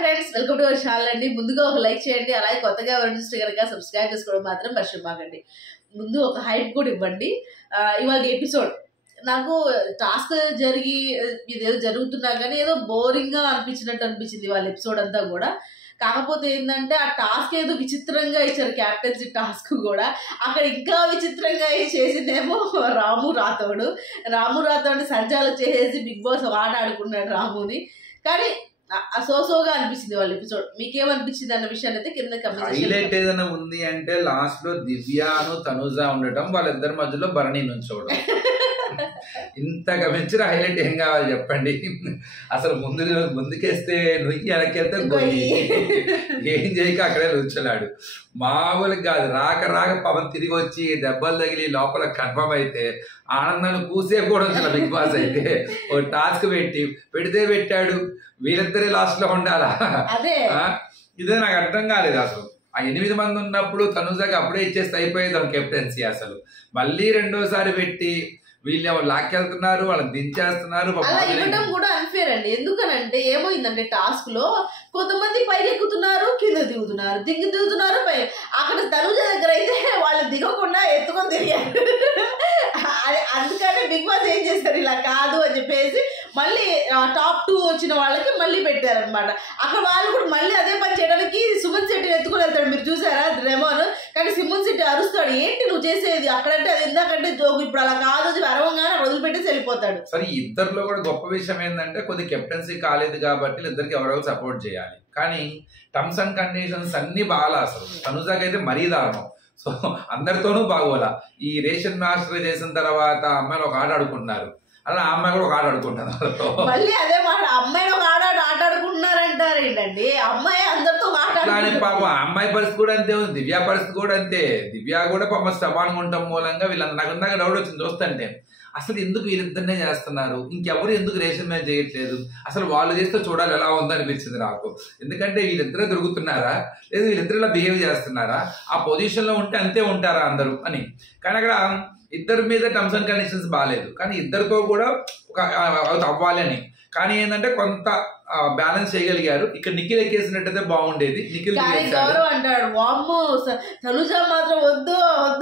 Friends welcome to our channel అండి. ముందుగా ఒక లైక్ చేయండి, అలాగే కొత్తగా ఎవరైనా చూస్తే కనుక సబ్స్క్రైబ్ చేసుకోవడం మాత్రం మర్చిపోకండి. ముందు ఒక హైప్ కూడా ఇవ్వండి. ఇవాళ ఎపిసోడ్ నాకు టాస్క్ ఇదేదో జరుగుతున్నా కానీ ఏదో బోరింగ్గా అనిపించింది వాళ్ళ ఎపిసోడ్ అంతా కూడా. కాకపోతే ఏంటంటే ఆ టాస్క్ ఏదో విచిత్రంగా ఇచ్చారు, క్యాప్టెన్సీ టాస్క్ కూడా. అక్కడ ఇంకా విచిత్రంగా చేసిందేమో రాము రాథోడ్ సంచాలక చేసేసి బిగ్ బాస్ ఆట ఆడుకున్నాడు రాముని. కానీ సోసోగా అనిపించింది వాళ్ళ ఎపిసోడ్. మీకేమనిపించింది అన్న విషయాన్ని అయితే కింద హైలైట్ ఏదైనా ఉంది అంటే లాస్ట్ లో దివ్యాను తనుజ ఉండటం, వాళ్ళిద్దరి మధ్యలో భరణి నుంచోవడం. ఇంతగా మెచ్చిన హైలైట్ ఏం కావాలి చెప్పండి. అసలు ముందుకేస్తే నువ్వు వెనక్కెళ్తే గొయ్యి, ఏం చేయక అక్కడే నుంచున్నాడు. మామూలుగా కాదు, రాక పవన్ తిరిగి వచ్చి దెబ్బలు తగిలి లోపల కన్ఫర్మ్ అయితే ఆనందాన్ని కూసే కూడా వచ్చిన బిగ్ బాస్ అయితే ఓ టాస్క్ పెడితే పెట్టాడు. వీళ్ళిద్దరే లాస్ట్ లో ఉండాలా? ఇదే నాకు అర్థం కాలేదు అసలు. ఆ 8 మంది ఉన్నప్పుడు తనుజాకి అప్పుడే ఇచ్చేస్తే అయిపోయేది కెప్టెన్సీ. అసలు మళ్ళీ రెండోసారి పెట్టి వీళ్ళు లాక్కెళ్తున్నారు, వాళ్ళని దించేస్తున్నారు. అలా ఇవ్వడం కూడా అన్ఫేర్ అండి. ఎందుకనంటే ఏమైందంటే టాస్క్ లో కొంతమంది పైకి ఎక్కుతున్నారు, కింద దిగుతున్నారు పై. అక్కడ తనుజ దగ్గర అయితే వాళ్ళు దిగకుండా ఎత్తుకొని తిరిగారు. అందుకనే బిగ్ బాస్ ఏం చేశారు, ఇలా కాదు అని చెప్పేసి మళ్ళీ టాప్ 2 వచ్చిన వాళ్ళకి మళ్ళీ పెట్టారనమాట. అక్కడ వాళ్ళు కూడా మళ్ళీ అదే పని చేయడానికి సుమన్ శెట్టిని ఎత్తుకొని వెళ్తాడు. మీరు చూసారా రెమోన్? కానీ సుమన్ శెట్టి అరుస్తాడు, ఏంటి నువ్వు చేసేది అక్కడంటే అది ఎందుకంటే జోగు, ఇప్పుడు అలా కాదు అరవంగానే వదిలిపెట్టేసి వెళ్ళిపోతాడు. సరే, ఇద్దరిలో కూడా గొప్ప విషయం ఏంటంటే కొద్ది కెప్టెన్సీ కాలేదు కాబట్టి ఇద్దరికి ఎవరెవరు సపోర్ట్ చేయాలి. కానీ టర్మ్స్ అండ్ కండిషన్స్ అన్ని బాగా. అసలు తనుజాకైతే మరీ దారుణం. సో అందరితోనూ బాగోలా. ఈ రేషన్ మాస్టర్ చేసిన తర్వాత అమ్మాయిలు ఒక ఆట ఆడుకుంటున్నారు, అలా ఆ అమ్మాయి కూడా ఒక ఆట ఆడుకుంటున్నారు. మళ్ళీ అదే మాట, అమ్మాయిని ఒక ఆట ఆడుకుంటున్నారంటారు ఏంటండి? అమ్మాయి అందరితో మాట్లాడాలి. పాపం ఆ అమ్మాయి పరిస్థితి కూడా అంతే ఉంది, దివ్య పరిస్థితి కూడా అంతే. దివ్య కూడా పాపం సమానంగా ఉండటం మూలంగా వీళ్ళందరూ నాకు ఇందాక డౌట్ వచ్చింది చూస్తుంటే, అసలు ఎందుకు వీళ్ళిద్దరినే చేస్తున్నారు, ఇంకెవరు ఎందుకు రేషన్ మ్యాచ్ చేయట్లేదు, అసలు వాళ్ళు చేస్తే చూడాలి ఎలా ఉందనిపించింది నాకు. ఎందుకంటే వీళ్ళిద్దరే దొరుకుతున్నారా, లేదు వీళ్ళిద్దరు ఇలా బిహేవ్ చేస్తున్నారా, ఆ పొజిషన్ లో ఉంటే అంతే ఉంటారా అందరూ అని. కానీ అక్కడ ఇద్దరి మీద టర్మ్స్ అండ్ కండిషన్స్ బాగాలేదు, కానీ ఇద్దరితో కూడా ఒక అవ్వాలి అని. కానీ ఏంటంటే కొంత బ్యాలెన్స్ చేయగలిగారు. ఇక్కడ నిఖిల్ ఎక్కేసినట్టయితే బాగుండేది. నిఖిల్ అంటాడు వామ్మో తనుజ మాత్రం వద్దు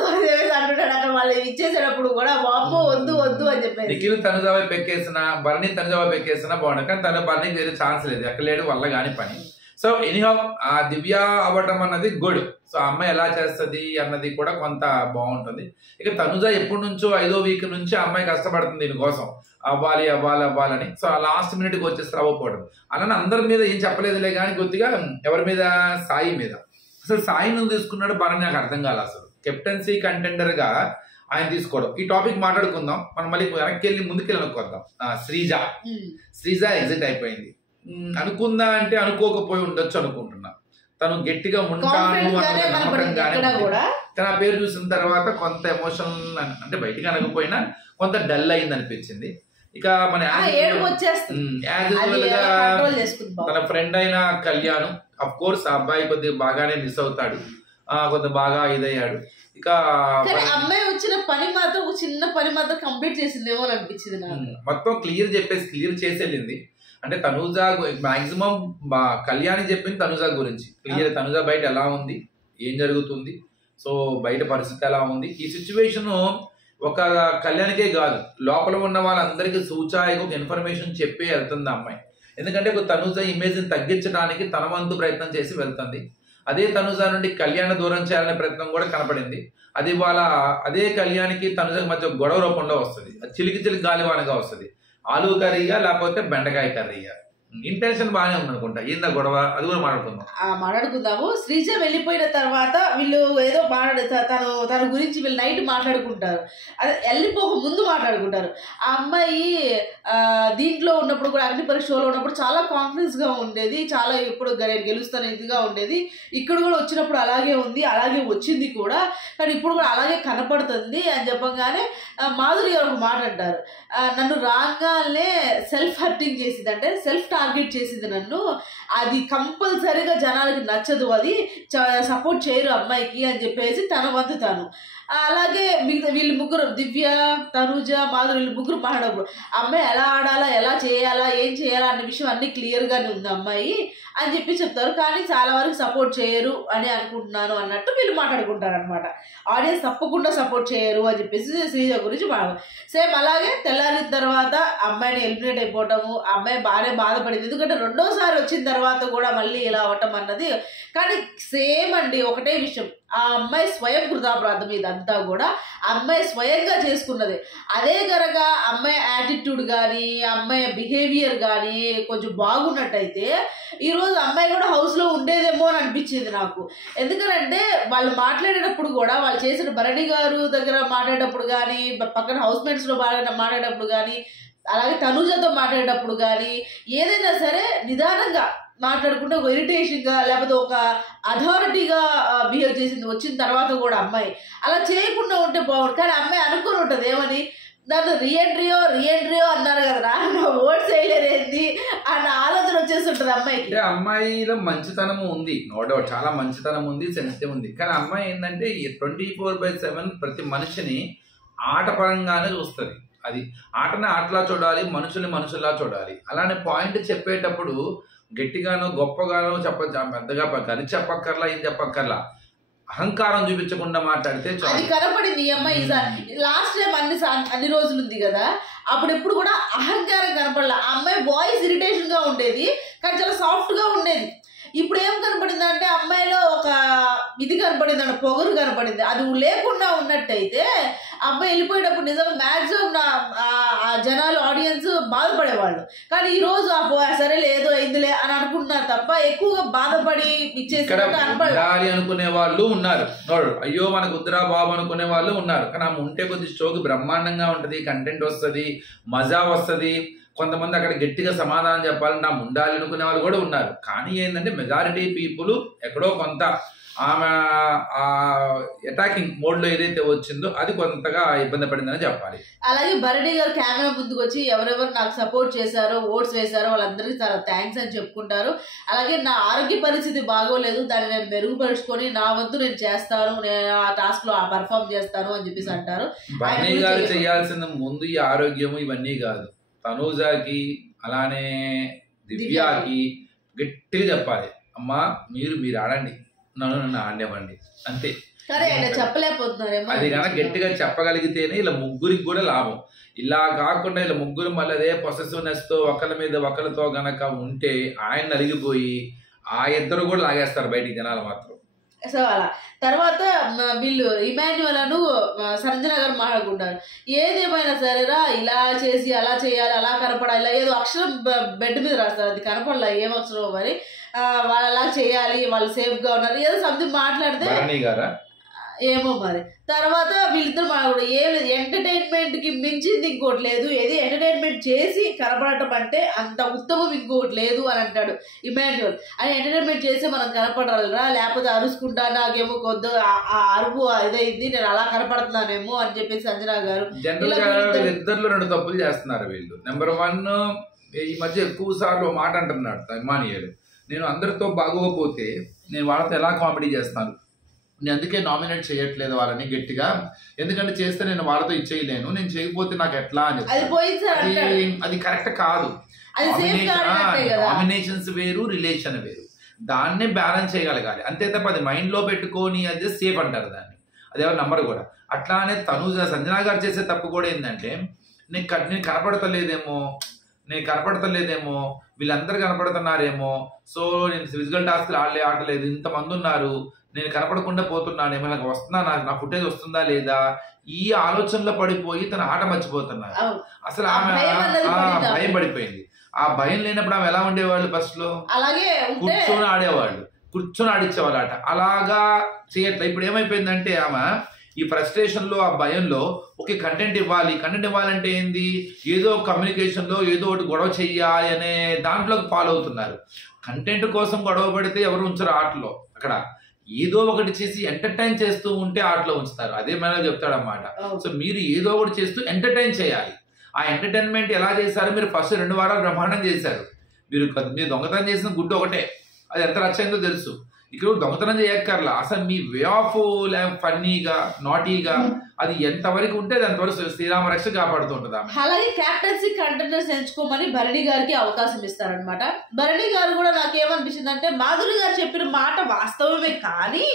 అని అంటున్నాడు. అక్కడ వాళ్ళు ఇచ్చేసేటప్పుడు కూడా వామ్మో వద్దు అని చెప్పారు. నిఖిల్ తనుజ వైపు ఎక్కేసిన, భరణి తనుజ వైపు ఎక్కేసినా బాగుండదు. కానీ తన భరణికి వేరే ఛాన్స్ లేదు, ఎక్కలేడు వల్ల కాని పని. సో ఎనీహౌ ఆ దివ్య అవ్వటం అన్నది గుడ్. సో ఆ అమ్మాయి ఎలా చేస్తుంది అన్నది కూడా కొంత బాగుంటుంది. ఇక తనుజ ఎప్పటి నుంచో 5వ వీక్ నుంచి ఆ అమ్మాయి కష్టపడుతుంది దీనికోసం, అవ్వాలని. సో ఆ లాస్ట్ మినిట్కి వచ్చేసి అవ్వకపోవడం. అలానే అందరి మీద ఏం చెప్పలేదులే కానీ కొద్దిగా ఎవరి మీద, సాయి మీద. అసలు సాయి నువ్వు తీసుకున్నాడు బాగా నాకు అర్థం కాదు. అసలు కెప్టెన్సీ కంటెండర్ గా ఆయన తీసుకోవడం. ఈ టాపిక్ మాట్లాడుకుందాం, మనం మళ్ళీ వెనక్కి వెళ్ళి ముందుకెళ్ళి అనుకుందాం. శ్రీజ ఎగ్జిట్ అయిపోయింది. అనుకుందా అంటే అనుకోకపోయి ఉండొచ్చు అనుకుంటున్నా. తను గట్టిగా ఉంటాను అన్న నమ్మకంగానే, తన పేరు చూసిన తర్వాత కొంత ఎమోషనల్ అంటే బయటికి అనకపోయినా కొంత డల్ అయింది అనిపించింది. ఇక మన తన ఫ్రెండ్ అయిన కళ్యాణ్, అఫ్ కోర్స్ ఆ అబ్బాయి కొద్దిగా బాగానే మిస్ అవుతాడు, కొంత బాగా ఇదయ్యాడు. ఇక అమ్మాయి వచ్చిన పని మాత్రం ఒక చిన్న పని మాత్రం కంప్లీట్ చేసిందేమో అనిపించింది నాకు. మొత్తం క్లియర్ చేసి వెళ్ళింది. అంటే తనుజ మాక్సిమం కళ్యాణి చెప్పింది తనుజ గురించి క్లియర్. తనుజ బయట ఎలా ఉంది, ఏం జరుగుతుంది, సో బయట పరిస్థితి ఎలా ఉంది, ఈ సిచ్యువేషన్ ఒక కళ్యాణికే కాదు లోపల ఉన్న వాళ్ళందరికీ సూచాయిగా ఒక ఇన్ఫర్మేషన్ చెప్పి వెళ్తుంది అమ్మాయి. ఎందుకంటే తనుజ ఇమేజ్ ని తగ్గించడానికి తన వంతు ప్రయత్నం చేసి వెళ్తుంది. అదే తనుజ నుండి కళ్యాణ దూరం చేయాలనే ప్రయత్నం కూడా కనపడింది. అది అదే కళ్యాణికి తనుజకి మధ్య గొడవ రూపంలో వస్తుంది. చిలికి గాలివానగా వస్తుంది. ఆలు కర్రీగా లేకపోతే బెండకాయ కర్రీగా. ఇంటెన్షన్ బాగానే ఉంది అనుకుంటా. ఏందా గొడవ అది కూడా మాట్లాడుకుందాము. శ్రీజ వెళ్ళిపోయిన తర్వాత వీళ్ళు ఏదో తన గురించి వీళ్ళు నైట్ మాట్లాడుకుంటారు, అదే వెళ్ళిపోక ముందు మాట్లాడుకుంటారు. ఆ అమ్మాయి దీంట్లో ఉన్నప్పుడు కూడా అగ్నిపరీక్ష షోలో ఉన్నప్పుడు చాలా కాన్ఫిడెన్స్ గా ఉండేది, చాలా ఎప్పుడు గెలుస్తాను ఇదిగా ఉండేది. ఇక్కడ కూడా వచ్చినప్పుడు అలాగే ఉంది, అలాగే వచ్చింది కూడా, కానీ ఇప్పుడు కూడా అలాగే కనపడుతుంది అని చెప్పగానే మాధురి ఒక మాట అంటారు, నన్ను రాగానే సెల్ఫ్ హర్టింగ్ చేసింది, అంటే సెల్ఫ్ టార్గెట్ చేసింది నన్ను, అది కంపల్సరీగా జనాలకి నచ్చదు, అది సపోర్ట్ చేయరు అమ్మాయికి అని చెప్పేసి తన వంతు తాను. అలాగే మిగతా వీళ్ళు ముగ్గురు, దివ్య, తనుజ, మాధురి, వీళ్ళు ముగ్గురు మాట్లాడప్పుడు అమ్మాయి ఎలా ఆడాలా, ఎలా చేయాలా, ఏం చేయాలా అనే విషయం అన్ని క్లియర్గానే ఉంది అమ్మాయి అని చెప్పి చెప్తారు. కానీ చాలా వరకు సపోర్ట్ చేయరు అని అనుకుంటున్నాను అన్నట్టు వీళ్ళు మాట్లాడుకుంటారు అనమాట. ఆడియన్స్ తప్పకుండా సపోర్ట్ చేయరు అని చెప్పేసి శ్రీజ గురించి సేమ్ అలాగే తెల్లారిన తర్వాత అమ్మాయిని ఎలిమినేట్ అయిపోవటము, అమ్మాయి బాగానే బాధపడింది, ఎందుకంటే రెండోసారి వచ్చిన తర్వాత కూడా మళ్ళీ ఇలా అవ్వటం అన్నది. కానీ సేమ్ అండి, ఒకటే విషయం, ఆ అమ్మాయి స్వయం కృతాపరాధం ఇదంతా కూడా అమ్మాయి స్వయంగా చేసుకున్నది. అదే కనుక అమ్మాయి యాటిట్యూడ్ కానీ అమ్మాయి బిహేవియర్ కానీ కొంచెం బాగున్నట్టయితే ఈరోజు అమ్మాయి కూడా హౌస్లో ఉండేదేమో అని అనిపించింది నాకు. ఎందుకంటే వాళ్ళు మాట్లాడేటప్పుడు కూడా, వాళ్ళు చేసిన భరణి గారు దగ్గర మాట్లాడేటప్పుడు కానీ, పక్కన హౌస్ మేట్స్లో మాట్లాడేటప్పుడు కానీ, అలాగే తనుజతో మాట్లాడేటప్పుడు కానీ, ఏదైనా సరే నిదానంగా మాట్లాడుకుంటే ఒక ఇరిటేషన్గా లేకపోతే ఒక అథారిటీగా బిహేవ్ చేసింది వచ్చిన తర్వాత కూడా అమ్మాయి అలా చేయకుండా ఉంటే బాగుంటుంది. కానీ అమ్మాయి అనుకుని ఉంటుంది ఏమని, నన్ను రీఎంట్రీయో అన్నారు కదా, నా ఓట్స్ వేయలేదేంది అన్న ఆలోచన వచ్చేస్తుంటది అమ్మాయికి. అమ్మాయిలో మంచితనం ఉంది, నో డౌట్, చాలా మంచితనం ఉంది, సెన్సిటివ్ ఉంది. కానీ అమ్మాయి ఏంటంటే 24/7 ప్రతి మనిషిని ఆట పరంగానే చూస్తుంది. అది ఆటని ఆటలా చూడాలి, మనుషుల్ని మనుషుల్లా చూడాలి. అలానే పాయింట్ చెప్పేటప్పుడు గట్టిగానో గొప్పగానో పెద్దగా గది చెప్పక్కర్లా, ఏం చెప్పక్కర్లా, అహంకారం చూపించకుండా మాట్లాడితే అది కనపడింది. ఈ అమ్మాయి లాస్ట్ టైం అన్ని రోజులు ఉంది కదా, అప్పుడు ఎప్పుడు కూడా అహంకారం కనపడలా. ఆ అమ్మాయి వాయిస్ ఇరిటేషన్ గా ఉండేది, కానీ చాలా సాఫ్ట్ గా ఉండేది. ఇప్పుడు ఏం కనపడింది అంటే అమ్మాయిలో ఒక ఇది కనపడింది అన్న, పొగరు కనపడింది. అది లేకుండా ఉన్నట్టయితే అబ్బాయి వెళ్ళిపోయేటప్పుడు నిజంగా మ్యాక్సిమం జనాలు ఆడియన్స్ బాధపడేవాళ్ళు. కానీ ఈ రోజు సరే లేదో అయిందిలే అని అనుకుంటున్నారు తప్ప ఎక్కువగా బాధపడి ఇచ్చేసి అనుకునే వాళ్ళు ఉన్నారు. అయ్యో మనకు వద్దురా బాబు అనుకునే వాళ్ళు ఉన్నారు. కానీ ఆమె ఉంటే కొద్ది షోకి బ్రహ్మాండంగా ఉంటది, కంటెంట్ వస్తుంది, మజా వస్తుంది. కొంతమంది అక్కడ గట్టిగా సమాధానం చెప్పాలని నా ఉండాలి అనుకునే వాళ్ళు కూడా ఉన్నారు. కానీ ఏంటంటే మెజారిటీ పీపుల్ ఎక్కడో కొంత ఆమె ఆ అటాకింగ్ మోడ్ లో ఏదైతే వచ్చిందో అది కొంతగా ఇబ్బంది పడిందని చెప్పాలి. అలాగే భరణి గారు కెమెరా ముందుకు వచ్చి ఎవరెవరు నాకు సపోర్ట్ చేశారో, ఓట్స్ వేశారో వాళ్ళందరికీ చాలా థ్యాంక్స్ అని చెప్పుకుంటారు. అలాగే నా ఆరోగ్య పరిస్థితి బాగోలేదు, దాన్ని నేను మెరుగుపరుచుకొని నా వంతు నేను చేస్తాను, నేను ఆ టాస్క్ లో పర్ఫామ్ చేస్తాను అని చెప్పేసి అంటారు. భరణి గారు చేయాల్సిన ముందు ఈ ఆరోగ్యము ఇవన్నీ కాదు, తనూజాకి అలానే దివ్యాకి గట్టిగా చెప్పాలి, అమ్మా మీరు ఆడండి, నన్ను ఆడనివ్వండి, అంతే. చెప్పలేకపోతున్నారేమో. అది కనుక గట్టిగా చెప్పగలిగితేనే ఇలా ముగ్గురికి కూడా లాభం. ఇలా కాకుండా ఇలా ముగ్గురు మళ్ళీ అదే పొసెసివ్నెస్ తో ఒకళ్ళ మీద ఒకళ్ళతో గనక ఉంటే ఆయన నలిగిపోయి ఆ ఇద్దరు కూడా లాగేస్తారు బయటికి జనాలు మాత్రం. సో అలా తర్వాత వీళ్ళు ఇమాన్యువల్ అను సంజన గారు మాట్లాడుకుంటారు. ఏదేమైనా సరేరా, ఇలా చేసి అలా చేయాలి, అలా కనపడాలి, ఇలా ఏదో అక్షరం బెడ్ మీద రాస్తారు, అది కనపడలా ఏం అక్షరం మరి, వాళ్ళు అలా చేయాలి, వాళ్ళు సేఫ్ గా ఉన్నారు, ఏదో సంథింగ్ మాట్లాడితే ఏమో మరి. తర్వాత వీళ్ళిద్దరు మాట్లాడు ఏం లేదు, ఎంటర్టైన్మెంట్ కి మించింది ఇంకోటి లేదు, ఏది ఎంటర్టైన్మెంట్ చేసి కనపడటం అంటే అంత ఉత్తమం ఇంకోటి లేదు అని అంటాడు ఇమాన్యువల్. అని ఎంటర్టైన్మెంట్ చేసి మనం కనపడాలరా, లేకపోతే అరుచుకుంటా నాకేమో కొద్ది ఆ అరుపు ఇదైంది, నేను అలా కనపడుతున్నానేమో అని చెప్పేసి సంజన గారు. ఇద్దరు రెండు తప్పులు చేస్తున్నారు వీళ్ళు. నెంబర్ 1, ఈ మధ్య ఎక్కువ సార్లు మాట అంటున్నాడు ఇమాన్యువల్, నేను అందరితో బాగోకపోతే నేను వాళ్ళతో ఎలా కామెడీ చేస్తాను, నేను అందుకే నామినేట్ చేయట్లేదు వాళ్ళని గట్టిగా, ఎందుకంటే చేస్తే నేను వాళ్ళతో ఇచ్చేయలేను, నేను చేయకపోతే నాకు ఎట్లా అని అది కరెక్ట్ కాదు. నామినేషన్స్ వేరు, రిలేషన్ వేరు, దాన్నే బ్యాలెన్స్ చేయగలగాలి అంతే తప్ప అది మైండ్ లో పెట్టుకొని అదే సేఫ్ అంటారు దాన్ని, అదేమో నంబర్ కూడా. అట్లానే సంజన గారు చేసే తప్పు కూడా ఏంటంటే నేను కనపడతలేదేమో వీళ్ళందరూ కనపడుతున్నారేమో, సో నేను ఫిజికల్ టాస్క్లు ఆడలేదు, ఇంతమంది ఉన్నారు, నేను కనపడకుండా పోతున్నానేమో, నాకు వస్తున్నా, నా ఫుటేజ్ వస్తుందా లేదా, ఈ ఆలోచనలో పడిపోయి తన ఆట మర్చిపోతున్నారు. అసలు ఆమె భయం పడిపోయింది. ఆ భయం లేనప్పుడు ఆమె ఎలా ఉండేవాళ్ళు, ఫస్ట్ లో కూర్చొని ఆడేవాళ్ళు, కూర్చొని ఆడిచ్చేవాళ్ళు ఆట, అలాగా చేయట్లే. ఇప్పుడు ఏమైపోయిందంటే ఆమె ఈ ఫ్రస్ట్రేషన్ లో, ఆ భయంలో ఓకే కంటెంట్ ఇవ్వాలంటే ఏంది, ఏదో కమ్యూనికేషన్ లో ఏదో ఒకటి గొడవ చెయ్యాలి అనే దాంట్లోకి ఫాలో అవుతున్నారు. కంటెంట్ కోసం గొడవ పడితే ఎవరు ఉంచరు ఆటలో, అక్కడ ఏదో ఒకటి చేసి ఎంటర్టైన్ చేస్తూ ఉంటే ఆటలో ఉంచుతారు. అదే మేనేజర్ చెప్తాడన్నమాట. సో మీరు ఏదో ఒకటి చేస్తూ ఎంటర్టైన్ చేయాలి. ఆ ఎంటర్టైన్మెంట్ ఎలా చేశారు, మీరు ఫస్ట్ 2 వారాలు బ్రహ్మాండం చేశారు, మీరు దొంగతనం చేసిన గుడ్డు ఒకటే, అది ఎంత రచ్చయిందో తెలుసు. ఇక్కడ దొంగతనం చేయక్కర్లా, అసలు మీ వే ఆఫ్ ఫన్నీగా నాటీగా అది ఎంతవరకు ఉంటే అది అంతవరకు శ్రీరామ రక్ష కాపాడుతుంటది. అలాగే క్యాప్టెన్సీ కంటెండర్స్ ఎంచుకోమని భరణి గారికి అవకాశం ఇస్తారనమాట. భరణి గారు కూడా నాకేమనిపించింది అంటే, మాధురి గారు చెప్పిన మాట వాస్తవమే, కానీ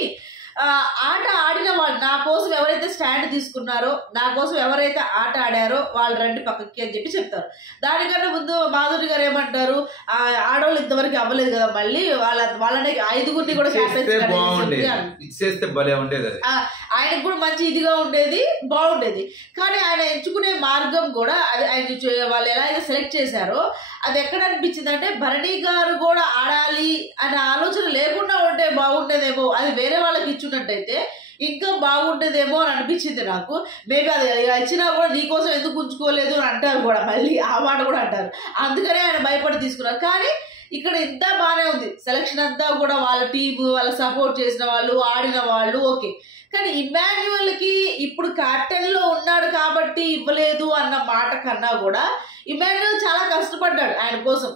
ఆట ఆడిన వాళ్ళు, నా కోసం ఎవరైతే స్టాండ్ తీసుకున్నారో, నా కోసం ఎవరైతే ఆట ఆడారో వాళ్ళు రండి పక్కకి అని చెప్పి చెప్తారు. దానికన్నా ముందు మాధురి గారు ఏమంటారు, ఆడవాళ్ళు ఇంతవరకు అవ్వలేదు కదా, మళ్ళీ వాళ్ళని 5గురిని కూడా ఇచ్చేస్తే భలే ఉండేది, ఆయనకు కూడా మంచి ఇదిగా ఉండేది, బాగుండేది. కానీ ఆయన ఎంచుకునే మార్గం కూడా అది ఆయన వాళ్ళు ఎలా అయితే సెలెక్ట్ చేశారో అది ఎక్కడ అనిపించింది అంటే, భరణి గారు కూడా ఆడాలి అనే ఆలోచన లేకుండా ఉంటే బాగుండేదేమో, అది వేరే వాళ్ళకి ఇచ్చున్నట్టయితే ఇంకా బాగుండేదేమో అని అనిపించింది నాకు. మేబీ అది ఇచ్చినా కూడా నీకోసం ఎందుకు ఉంచుకోలేదు అని అంటారు కూడా, మళ్ళీ ఆ మాట కూడా అంటారు. అందుకనే ఆయన భయపడి తీసుకున్నారు. కానీ ఇక్కడ ఇంత బాగానే ఉంది, సెలక్షన్ అంతా కూడా వాళ్ళ టీము, వాళ్ళ సపోర్ట్ చేసిన వాళ్ళు, ఆడిన వాళ్ళు ఓకే. కానీ ఇమాన్యుయల్కి ఇప్పుడు క్యాప్టెన్లో ఉన్నాడు కాబట్టి ఇవ్వలేదు అన్న మాట కన్నా కూడా ఇమాన్యుయల్ చాలా కష్టపడ్డాడు ఆయన కోసం.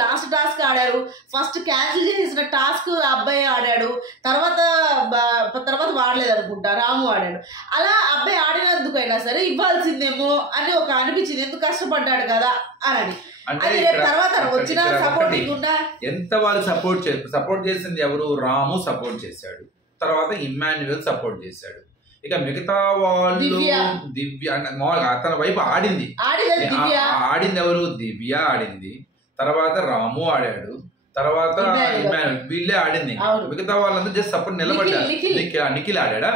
లాస్ట్ టాస్క్ ఆడారు, ఫస్ట్ క్యాన్సిల్ చేసిన టాస్క్ అబ్బాయి ఆడాడు, తర్వాత వాడలేదు అనుకుంటా, రాము ఆడాడు. అలా అబ్బాయి ఆడినందుకైనా సరే ఇవ్వాల్సిందేమో అని ఒక అనిపించింది, ఎందుకు కష్టపడ్డాడు కదా అని. తర్వాత వచ్చిన సపోర్టింగ్ ఉందా, ఎంత వాళ్ళు సపోర్ట్ చేసింది ఎవరు, రాము సపోర్ట్ చేశాడు, తర్వాత ఇమ్మాన్యుయల్ సపోర్ట్ చేశాడు. ఇక మిగతా వాళ్ళు దివ్య అతని వైపు ఆడింది ఎవరు, దివ్య ఆడింది, తర్వాత రాము ఆడాడు, తర్వాత వీళ్ళే ఆడింది. మిగతా వాళ్ళందరూ జస్ట్ సపోర్ట్ నిలబడ్డారు. నిఖిల్ ఆడాడా,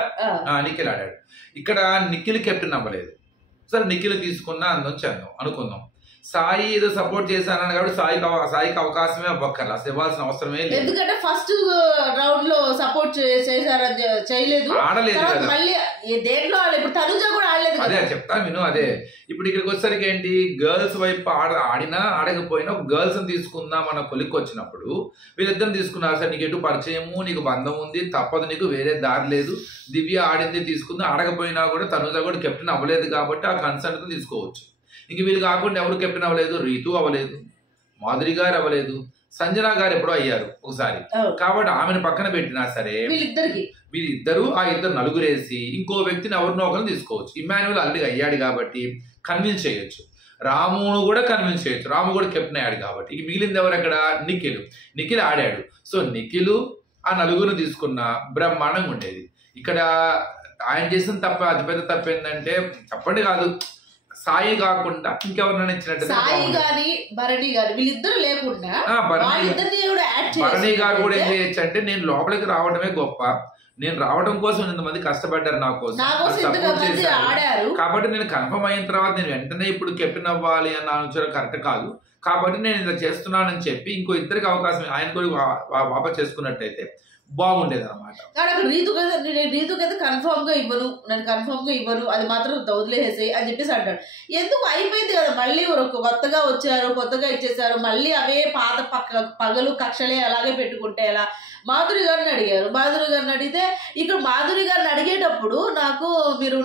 నిఖిల్ ఆడాడు. ఇక్కడ నిఖిల్ కెప్టెన్ అవ్వలేదు, సరే నిఖిల్ తీసుకున్నా అందం చేద్దాం అనుకుందాం. సాయి ఏదో సపోర్ట్ చేశానని కాబట్టి సాయికి అవకాశమే అవ్వక్కర్లా, ఇవ్వాల్సిన అవసరమే లేదు. ఎందుకంటే ఫస్ట్ రౌండ్ లో సపోర్ట్ చేశారని చేయలేదు, ఆడలేదు కదా, మళ్ళీ దేంట్లో ఇప్పుడు తనుజ కూడా ఆడలేదు. అదే చెప్తాను విను. అదే ఇప్పుడు ఇక్కడికి వచ్చేసరికి ఏంటి, గర్ల్స్ వైపు ఆడినా ఆడకపోయినా గర్ల్స్ తీసుకుందాం మన కొలిక్కి వచ్చినప్పుడు వీళ్ళిద్దరిని తీసుకున్నారు. సార్ నీకు ఎటు పరిచయము, నీకు బంధం ఉంది, తప్పదు, నీకు వేరే దారి లేదు. దివ్య ఆడింది తీసుకుంది, ఆడకపోయినా కూడా తనుజ కూడా కెప్టెన్ అవ్వలేదు కాబట్టి ఆ కన్సర్న్ తో తీసుకోవచ్చు. ఇంక వీళ్ళు కాకుండా ఎవరు కెప్టెన్ అవ్వలేదు, రీతు అవ్వలేదు, మాధురి గారు అవ్వలేదు, సంజన గారు ఎప్పుడో అయ్యారు ఒకసారి. కాబట్టి ఆమెను పక్కన పెట్టినా సరే వీళ్ళిద్దరు ఆ ఇద్దరు నలుగురేసి ఇంకో వ్యక్తిని ఎవరినో ఒకరిని తీసుకోవచ్చు. ఇమ్మాన్యుయల్ ఆల్రెడీ అయ్యాడు కాబట్టి కన్విన్స్ చేయొచ్చు, రామును కూడా కన్విన్స్ చేయొచ్చు, రాము కూడా కెప్టెన్ అయ్యాడు కాబట్టి. ఇక మిగిలింది ఎవరు అక్కడ, నిఖిల్ ఆడాడు. సో నిఖిల్ ఆ నలుగురిని తీసుకున్న బ్రహ్మాండంగా ఉండేది. ఇక్కడ ఆయన చేసిన అతిపెద్ద తప్పు ఏంటంటే, చెప్పండి కాదు, సాయి కాకుండా ఇంకెవరైనా ఇచ్చినట్టు సాయి గాని భరణి గారు వీళ్ళిద్దరు లేకుండా భరణి గారు కూడా ఏం చేయొచ్చు అంటే, నేను లోపలికి రావడమే గొప్ప, నేను రావడం కోసం ఇంతమంది కష్టపడ్డారు నా కోసం, సపోర్ట్ చేశారు కాబట్టి నేను కన్ఫర్మ్ అయిన తర్వాత నేను వెంటనే ఇప్పుడు కెప్టెన్ అవ్వాలి అన్న ఆలోచన కరెక్ట్ కాదు. కాబట్టి నేను ఇలా చేస్తున్నానని చెప్పి ఇంకో ఇద్దరికి అవకాశం ఆయన కూడా వాపస్ చేసుకున్నట్టయితే బాగుండేది అనమాట. రీతుకైతే కన్ఫర్మ్ గా ఇవ్వను, నేను కన్ఫర్మ్ గా ఇవ్వను, అది మాత్రం వదిలేసేయి అని చెప్పేసి అంటాడు. ఎందుకు అయిపోయింది కదా, మళ్ళీ కొత్తగా వచ్చారు, కొత్తగా ఇచ్చేసారు, మళ్ళీ అవే పాత పగలు కక్షలే అలాగే పెట్టుకుంటే ఎలా. మాధురి గారిని అడిగారు, మాధురి గారిని అడిగితే ఇక్కడ మాధురి గారిని అడిగేటప్పుడు నాకు మీరు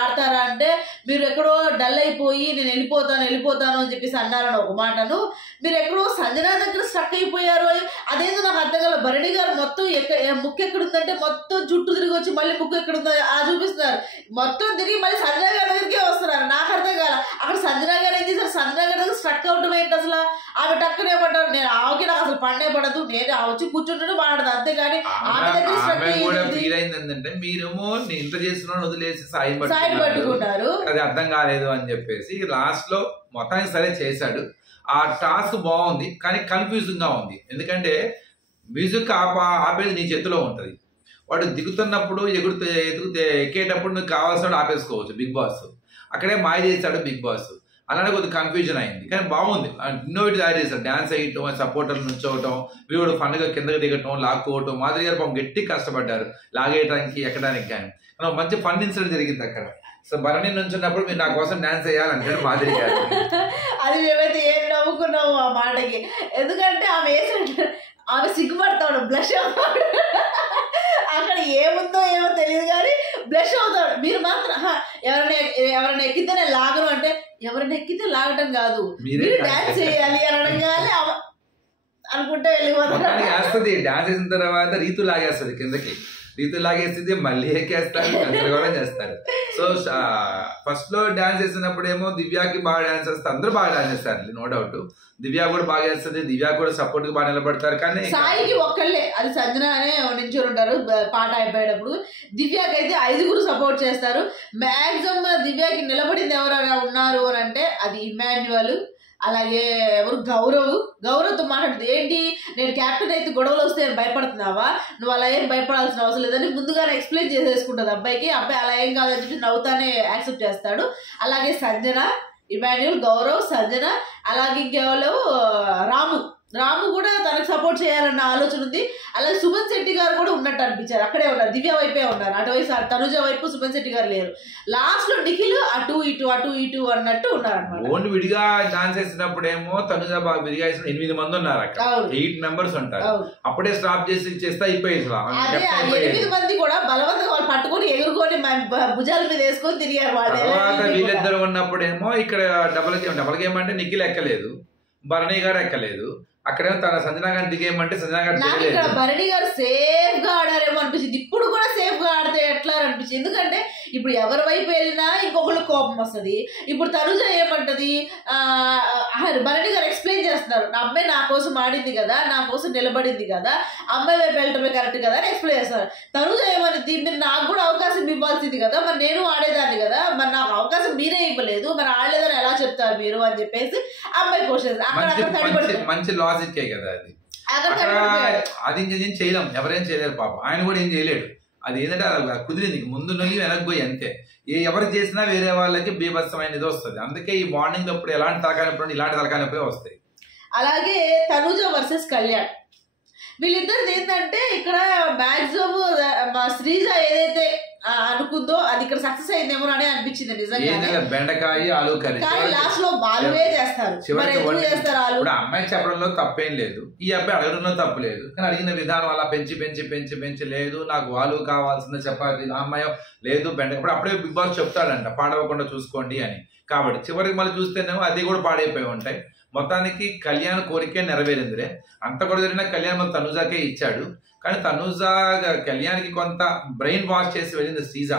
ఆడతారా అంటే, మీరు ఎక్కడో డల్ అయిపోయి నేను వెళ్ళిపోతాను అని చెప్పేసి అన్నారని ఒక మాటను, మీరు ఎక్కడో సంజన దగ్గర స్టక్ అయిపోయారు అని అదేందో నాకు అర్థం కాదు. భరణి గారు మొత్తం ముక్కు ఎక్కడుందంటే మొత్తం చుట్టూ తిరిగి వచ్చి మళ్ళీ ముక్కు ఎక్కడుందో చూపిస్తున్నారు, మొత్తం తిరిగి మళ్ళీ సంజన గారి దగ్గరికే వస్తున్నారు. నాకు అర్థం కాల, అక్కడ సంజన గారు ఏం చేశారు, సంజన గారి దగ్గర స్ట్రక్ అవటం ఏంటి అసలు, ఆమె టక్కునే పడ్డారు. నేను ఆమెకి నాకు అసలు పడే పడదు, నేను వచ్చి కూర్చుంటే మాడదు, అంతేగాని ఆమె దగ్గర ఏంటంటే మీరేమో ఇంత చేస్తున్నాను వదిలేసి సాయి పట్టుకుంటారు, అది అర్థం కాలేదు అని చెప్పేసి లాస్ట్ లో మొత్తానికి సరే చేశాడు. ఆ టాస్క్ బాగుంది కానీ కన్ఫ్యూజింగ్ గా ఉంది, ఎందుకంటే మ్యూజిక్ ఆపేది నీ చేతిలో ఉంటది. వాడు దిగుతున్నప్పుడు ఎక్కేటప్పుడు నువ్వు కావాల్సిన ఆపేసుకోవచ్చు బిగ్ బాస్, అక్కడే మాయ చేశాడు బిగ్ బాస్. అలానే కొద్దిగా కన్ఫ్యూజన్ అయింది కానీ బాగుంది. ఇన్నోవేటివ్ తయారు చేశాడు, డాన్స్ వేయటం, సపోర్టర్లు నుంచోవటం, వీడు ఫండ్గా కిందకి దిగటం, లాక్కోవటం. మాధురి గారు పాపం గట్టి కష్టపడ్డారు లాగేయడానికి ఎక్కడానికి, కానీ మంచి ఫన్ ఇన్సిడెంట్ జరిగింది అక్కడ. సో భరణి నుంచున్నప్పుడు మీరు నా కోసం డాన్స్ వేయాలంటాడు మాధురి గారు. అది మేమైతే ఏం నవ్వుకున్నాము ఆ మాటకి, ఎందుకంటే ఆమె సిగ్గుపడతాడు, బ్లష్ అక్కడ ఏముందో ఏమో తెలియదు కానీ బ్లష్ అవుతాడు. మీరు మాత్రం ఎవరైనా ఎక్కితే నేను లాగను అంటే ఎవరైనా ఎక్కితే లాగటం కాదు, మీరు డాన్స్ చేయాలి అని అనగానే అనుకుంటే వెళ్ళిపోతాడు. డాన్స్ చేసిన తర్వాత రీతు లాగేస్తుంది కిందకి, రీతు లాగేస్తుంది, మళ్ళీ ఎక్కేస్తారు, కూడా చేస్తారు. సో ఫస్ట్ లో డాన్స్ చేసినప్పుడు ఏమో దివ్యాకి బాగా డాన్స్ చేస్తారు, అందరూ బాగా డాన్స్ చేస్తారు, నో డౌట్. దివ్య కూడా బాగా చేస్తుంది, దివ్య కూడా సపోర్ట్ గా బాగా నిలబడతారు. కానీ సాయికి ఒక్కళ్ళే, అది సంజన అనే నించొని ఉంటారు పాట అయిపోయేటప్పుడు. దివ్యాకి అయితే 5గురు సపోర్ట్ చేస్తారు. మాక్సిమం దివ్యాకి నిలబడింది ఎవరైనా ఉన్నారు అని అంటే అది ఇమాన్యువల్, అలాగే ఎవరు గౌరవ్తో మాట్లాడుతుంది. ఏంటి నేను క్యాప్టెన్ అయితే గొడవలు వస్తే భయపడుతున్నావా, నువ్వు అలా ఏం భయపడాల్సిన అవసరం లేదని ముందుగానే ఎక్స్ప్లెయిన్ చేసేసుకుంటుంది అబ్బాయికి. అబ్బాయి అలా ఏం కాదని చెప్పి నవ్వుతానే యాక్సెప్ట్ చేస్తాడు. అలాగే సంజన, ఇమాన్యువల్, గౌరవ్, సంజన, అలాగే ఇంకెవరు రాము కూడా తనకు సపోర్ట్ చేయాలన్న ఆలోచన ఉంది. అలాగే సుమన్ శెట్టి గారు కూడా ఉన్నట్టు అనిపించారు, అక్కడే ఉన్నారు, దివ్య వైపే ఉన్నారు. అటువైపు తనుజ వైపు సుమన్ శెట్టి గారు లేరు. లాస్ట్ లో నిఖిల్ అటు ఇటు అన్నట్టు ఉన్నారు అనమాట. ఓన్లీ విడిగా డాన్స్ చేసినప్పుడు ఏమో తనుజ బాగా విడిగా వేసిన 8 మంది ఉన్నారు, అక్కడ 8 మెంబర్స్ ఉంటారు. అప్పుడే స్టాప్ చేసి చేస్తే అయిపోయేది. 8 మంది కూడా బలవంతంగా వాళ్ళు పట్టుకొని ఎగురుకొని భుజాల మీద వేసుకొని తిరిగారు. తర్వాత వీళ్ళిద్దరు ఉన్నప్పుడేమో ఇక్కడ డబల్ గేమ్ అంటే నిఖిల్ ఎక్కలేదు, భరణి గారు ఎక్కలేదు. అక్కడేమో తన సంజనా గారి దిగేయమంటే సంజనా గారు భరణి గారు సేఫ్ గా ఆడారేమో అనిపించింది. ఇప్పుడు కూడా సేఫ్ గా ఆడితే ఎట్లా అనిపించింది, ఎందుకంటే ఇప్పుడు ఎవరి వైపు వెళ్ళినా ఇంకొకళ్ళు కోపం వస్తుంది. ఇప్పుడు తనుజ ఏమంటది, భరణి గారు ఎక్స్ప్లెయిన్ చేస్తున్నారు, నా అమ్మాయి నా కోసం ఆడింది కదా, నా కోసం నిలబడింది కదా, అమ్మాయి వైపు వెళ్ళటమే కరెక్ట్ కదా అని ఎక్స్ప్లెయిన్ చేస్తారు. తనుజ ఏమనింది, మీరు నాకు కూడా అవకాశం ఇవ్వాల్సింది కదా, మరి నేను ఆడేదాన్ని కదా, మరి నాకు అవకాశం మీరే ఇవ్వలేదు, మరి ఆడలేదని ఎలా చెప్తారు మీరు అని చెప్పేసి అమ్మాయి క్వశ్చన్. మంచి లాజిక్ కదా అది, అది ఇంకేం చేయలేం, ఎవరేం చేయలేరు పాపం, ఆయన కూడా ఏం చేయలేడు. అది ఏంటంటే అలా కుదిరింది, ముందు నుండి వెనక్కిపోయి అంతే. ఎవరు చేసినా వేరే వాళ్ళకి బీభత్సమైనది వస్తుంది. అందుకే ఈ మార్నింగ్ అప్పుడు ఎలాంటి తలకానప్పుడు ఇలాంటి తలకానప్పుడే వస్తాయి. అలాగే తనుజ వర్సెస్ కళ్యాణ్, వీళ్ళిద్దరిది ఏంటంటే ఇక్కడ మాక్సిమం శ్రీజ ఏదైతే అనుకుందో అది ఇక్కడ సక్సెస్ అయిందేమో అని అనిపించింది నిజంగా. బెండకాయ ఆలు కర్రీ లాస్ట్ లో బాలువే చేస్తారు. ఇప్పుడు అమ్మాయి చెప్పడంలో తప్పేం లేదు, ఈ అబ్బాయి అడగడంలో తప్పు లేదు. కానీ అడిగిన విధానం అలా పెంచి లేదు నాకు ఆలు కావాల్సిందే చపాతి, అమ్మాయి లేదు బెండకాయ. ఇప్పుడు అప్పుడే బిగ్ బాస్ చెప్తాడంట పాడవకుండా చూసుకోండి అని. కాబట్టి చివరికి మళ్ళీ చూస్తేనేమో అది కూడా పాడైపోయి ఉంటాయి. మొత్తానికి కళ్యాణ్ కోరికే నెరవేరిందిరే. అంత కూడా జరిగిన కళ్యాణ్ మన తనుజాకే ఇచ్చాడు. కానీ తనుజ కళ్యాణ్కి కొంత బ్రెయిన్ వాష్ చేసి వెళ్ళింది శ్రీజ,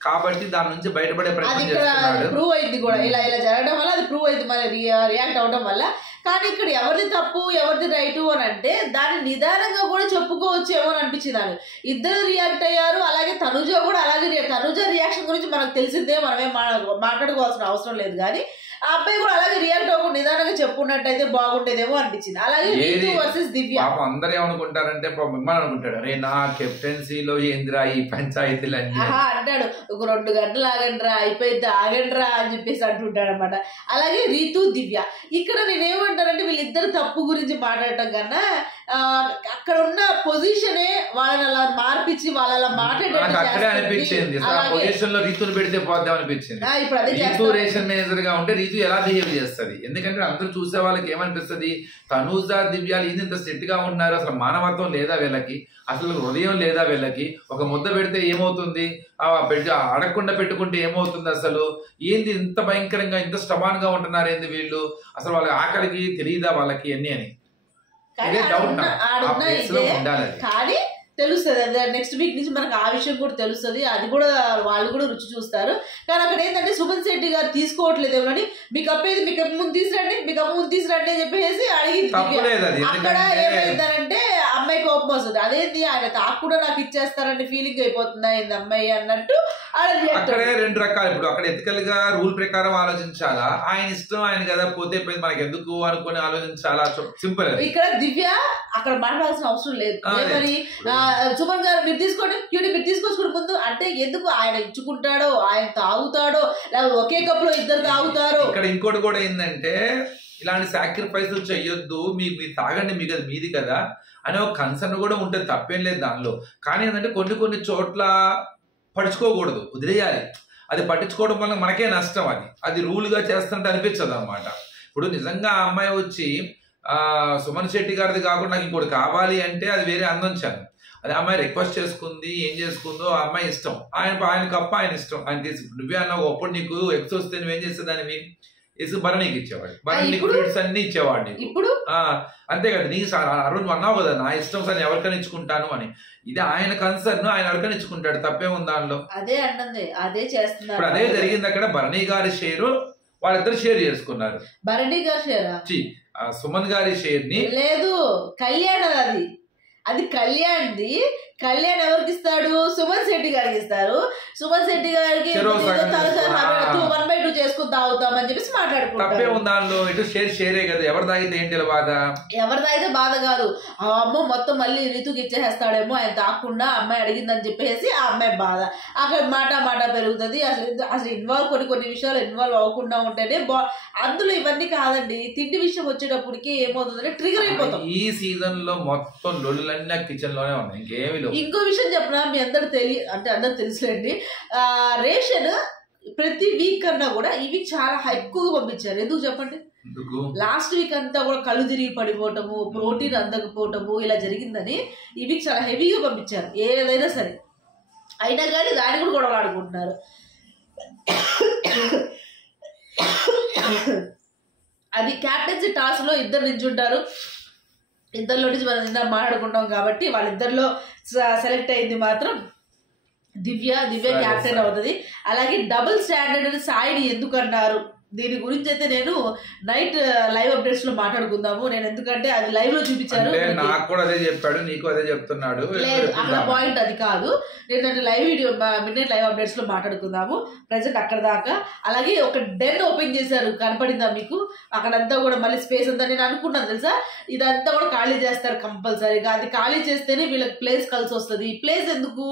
కాబట్టి దాని నుంచి బయటపడే ప్రయత్నం చేస్తున్నాడు. ప్రూవ్ అయింది కూడా, ఇలా జరగడం వల్ల అది ప్రూవ్ అయింది మరి రియాక్ట్ అవడం వల్ల. కానీ ఇక్కడ ఎవరిది తప్పు ఎవరిది రైటు అని అంటే దాన్ని నిదానంగా కూడా చెప్పుకోవచ్చు ఏమో అని అనిపించింది. ఇద్దరు రియాక్ట్ అయ్యారు, అలాగే తనుజ కూడా అలాగే. తనుజ రియాక్షన్ గురించి మనకు తెలిసిందే, మనమేం మాట్లాడుకోవాల్సిన అవసరం లేదు. కానీ ఆ అబ్బాయి కూడా అలాగే రియాక్ట్ అవ్వకుండా నిదానంగా చెప్పుకున్నట్టయితే బాగుండేదేమో అనిపించింది. అలాగే రీతు వర్సెస్ దివ్య, అందరూ ఏమనుకుంటారంటే మిమ్మల్ని అనుకుంటాడు, అరే నా కెప్టెన్సీలో ఏందిరా ఈ పంచాయతీలు అంటాడు, ఒక 2 గంటలు ఆగండిరా అయిపోయింది ఆగండిరా అని చెప్పేసి అంటుంటాడు అనమాట. అలాగే రీతు దివ్య, ఇక్కడ నేనేమంటానంటే వీళ్ళిద్దరు తప్పు గురించి మాట్లాడటం కన్నా అక్కడ ఉన్న పొజిషనే వాళ్ళని అలా మార్పించి వాళ్ళ అలా మాట్లాడేటట్టు అనిపించింది. పొజిషన్ లో రీతులు పెడితే పోద్దాం అనిపించింది. ఇప్పుడు అదే రేషన్ మేనేజర్ గా ఉంటే రీతు ఎలా బిహేవ్ చేస్తుంది, ఎందుకంటే అందరూ చూసే వాళ్ళకి ఏమనిపిస్తుంది, తనూజ దివ్యాలు ఇంత సెట్ గా ఉన్నారు, అసలు మానవత్వం లేదా వీళ్ళకి, అసలు హృదయం లేదా వీళ్ళకి, ఒక ముద్ద పెడితే ఏమవుతుంది, అడగకుండా పెట్టుకుంటే ఏమవుతుంది, అసలు ఏంది ఇంత భయంకరంగా ఇంత స్టబాన్ గా ఉంటున్నారు ఏంది వీళ్ళు, అసలు వాళ్ళ ఆకలికి తెలియదా వాళ్ళకి అన్ని అని కానీ తెలుస్తుంది. నెక్స్ట్ వీక్ నుంచి మనకు ఆ విషయం కూడా తెలుస్తుంది, అది కూడా వాళ్ళు కూడా రుచి చూస్తారు. కానీ అక్కడ ఏంటంటే సుమన్ శెట్టి గారు తీసుకోవట్లేదు ఏమని, మీకు అప్పేది మీకు ముందు తీసుకురండి అని చెప్పేసి అడిగింది. అక్కడ ఏమైందనంటే అమ్మాయి కోపం వస్తుంది, అదేంటి ఆయన తాకు నాకు ఇచ్చేస్తారని ఫీలింగ్ అయిపోతుంది అయింది అమ్మాయి అన్నట్టు. అక్కడే 2 రకాలు, ఇప్పుడు అక్కడ ఎథికల్ గా రూల్ ప్రకారం ఆలోచించాలా, ఆయన ఇష్టం ఆయన కదా పోతే పోయింది మనకి ఎందుకు అనుకుని ఆలోచించాలా, సింపుల్. ఇక్కడ దివ్య అక్కడ మాట్లాడాల్సిన అవసరం లేదు. మరి సుమన్ గారు మీరు తీసుకోండి, మీరు తీసుకొచ్చుకుని ముందు అంటే ఎందుకు ఆయన ఇచ్చుకుంటాడో ఆయన తాగుతాడో లేకపోతే ఒకే కప్ లో ఇద్దరు తాగుతారో. ఇక్కడ ఇంకోటి కూడా ఏంటంటే ఇలాంటి సాక్రిఫైస్ చెయ్యొద్దు, మీరు తాగండి మీకు అది మీది కదా అనే ఒక కన్సర్న్ కూడా ఉంటుంది, తప్పేం లేదు దానిలో. కానీ ఏంటంటే కొన్ని చోట్ల పడుచుకోకూడదు, వదిలేయాలి. అది పట్టించుకోవడం వల్ల మనకే నష్టం, అది రూల్గా చేస్తుంటే అనిపించదు అనమాట. ఇప్పుడు నిజంగా ఆ అమ్మాయి వచ్చి సుమన్ శెట్టి గారిది కాకుండా నాకు ఇంకోటి కావాలి అంటే అది వేరే అందించాను. అదే అమ్మాయి రిక్వెస్ట్ చేసుకుంది, ఏం చేసుకుందో ఆ అమ్మాయి ఇష్టం, ఆయన కప్ప ఆయన ఇష్టం, ఆయన తీసి నువ్వే అన్నావు అప్పుడు నీకు ఎక్స్ వస్తే నువ్వేం చేసేదానివి భరణికి ఇచ్చేవాడు, భరణి ఫ్రూట్స్ అన్ని ఇచ్చేవాడు నీకు. ఇప్పుడు అంతే కదా, నీకు అరుణ్ అన్నావు కదా నా ఇష్టం సార్ ఎవరికైనా ఇచ్చుకుంటాను అని. ఇది ఆయన కన్సర్న్, ఆయన ఎవరికైనా ఇచ్చుకుంటాడు, తప్పే ఉంది దానిలో. అదే అన్నది, అదే చేస్తున్నారు. ఇప్పుడు అదే జరిగింది అక్కడ. భరణి గారి షేరు వాళ్ళిద్దరు షేర్ చేసుకున్నారు. భరణి గారి షేరా? సుమన్ గారి షేర్ ని లేదు, కళ్యాణ్ అది కళ్యాణ్ది. కళ్యాణ్ ఎవరికి ఇస్తాడు? సుమన్ శెట్టి గారికి ఇస్తారు. సుమన్ శెట్టి గారికి 1/2 చేసుకుని తాగుతామని చెప్పేసి మాట్లాడుకుంటారు. తప్పే ఉంది దానిలో. ఇటు షేరే కదా, ఎవరు తాగితే ఏంటి బాధ? ఎవరు తాగితే బాధ కాదు, ఆ అమ్మ మొత్తం మళ్ళీ రితుకి ఇచ్చేస్తాడేమో ఆయన తాకుండా అమ్మాయి అడిగిందని చెప్పేసి ఆ అమ్మాయి బాధ. అక్కడ మాట పెరుగుతుంది. అసలు కొన్ని విషయాలు ఇన్వాల్వ్ అవ్వకుండా ఉంటేనే అందులో ఇవన్నీ కాదండి. తిండి విషయం వచ్చేటప్పటికి ఏమవుతుందంటే ట్రిగర్ అయిపోతాం. ఈ సీజన్ లో మొత్తం లొల్లులన్నీ కిచెన్ లోనే ఉన్నాయి, ఇంకేమి. ఇంకో విషయం చెప్పినా మీ అందరు అందరు తెలుసులేండి, రేషన్ ప్రతి వీక్ కన్నా కూడా ఈ వీక్ చాలా ఎక్కువగా పంపించారు. ఎందుకు చెప్పండి? లాస్ట్ వీక్ అంతా కూడా కళ్ళు తిరిగి పడిపోవటము, ప్రోటీన్ అందకపోవటము ఇలా జరిగిందని ఈ వీక్ చాలా హెవీగా పంపించారు. ఏదైనా సరే అయినా కానీ దాన్ని కూడా గొడవ ఆడుకుంటున్నారు. అది క్యాప్టెన్సీ టాస్ లో ఇద్దరు నించుంటారు. ఇద్దరిలో నుంచి మనం నిన్న మాట్లాడుకుంటాం కాబట్టి వాళ్ళిద్దరిలో సెలెక్ట్ అయింది మాత్రం దివ్య క్యాప్టెన్ అవుతుంది. అలాగే డబుల్ స్టాండర్డ్ సాయిని ఎందుకు అన్నారు దీని గురించి అయితే నేను నైట్ లైవ్ అప్డేట్స్ లో మాట్లాడుకుందాము. నేను ఎందుకంటే అది లైవ్ లో చూపించారు, నాకు కూడా అదే చెప్పాడు, నీకు అదే చెప్తున్నాడు. లేదు అక్కడ పాయింట్ అది కాదు. నేను live video mid live updates లో మాట్లాడుకుందాము. ప్రజెంట్ అక్కడ దాకా. అలాగే ఒక డెన్ ఓపెన్ చేశారు, కనపడిందా మీకు? అక్కడంతా కూడా మళ్ళీ స్పేస్ అంతా నేను అనుకున్నాను తెలుసా, ఇదంతా కూడా ఖాళీ చేస్తారు కంపల్సరీగా. అది ఖాళీ చేస్తేనే వీళ్ళకి ప్లేస్ కలిసి వస్తుంది. ప్లేస్ ఎందుకు?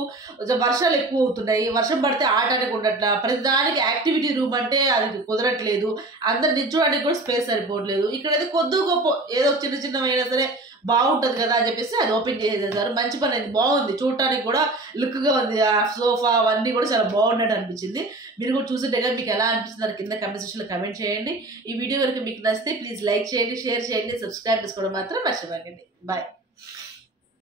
వర్షాలు ఎక్కువ అవుతున్నాయి, వర్షం పడితే ఆటానికి ఉండట్లా, ప్రతిదానికి యాక్టివిటీ రూమ్ అంటే అది కుదరట్లేదు, అందరు నిల్చోడానికి కూడా స్పేస్ సరిపోవట్లేదు. ఇక్కడైతే కొద్ది గొప్ప ఏదో చిన్నమైనా సరే బాగుంటది కదా అని చెప్పేసి అది ఓపెన్ చేసేసారు. మంచి పని అయింది, బాగుంది, చూడటానికి కూడా లుక్ గా ఉంది. ఆ సోఫా అవన్నీ కూడా చాలా బాగున్నట్టు అనిపించింది. మీరు కూడా చూస్తుంటే కదా మీకు ఎలా అనిపిస్తుంది అని కింద కమెంట్ సెక్షన్ లో కమెంట్ చేయండి. ఈ వీడియో కనుక మీకు నచ్చితే ప్లీజ్ లైక్ చేయండి, షేర్ చేయండి, సబ్స్క్రైబ్ చేసుకోవడం మాత్రం మర్చిపోకండి. బాయ్.